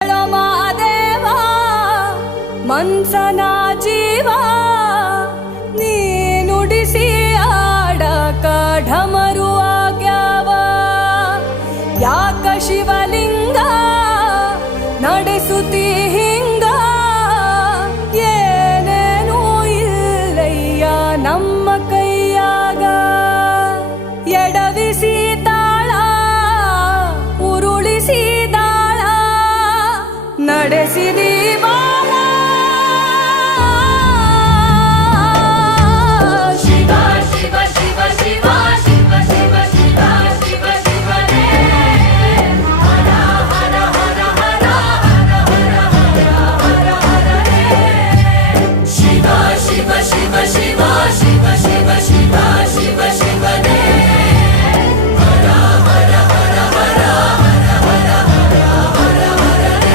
ಮಾದೇವ ಮನ್ಸನ ಜೀವ ನೀ ನುಡಿಸಿ ಆಡಕ ಢಮರು ಆಗ್ಯಾವ ಯಾಕ ಶಿವಲಿಂಗ ನಡೆಸುತ್ತಿ ಹಿಂಗ ಏನೇನೂ ಇಲ್ಲಯ್ಯ ನಮ್ಮ ಕೈಯಾಗ ಎಡವಿಸಿ ತಾಳ ಉರುಳಿಸಿ ದಾಳ ನಡೆಸಿದಿ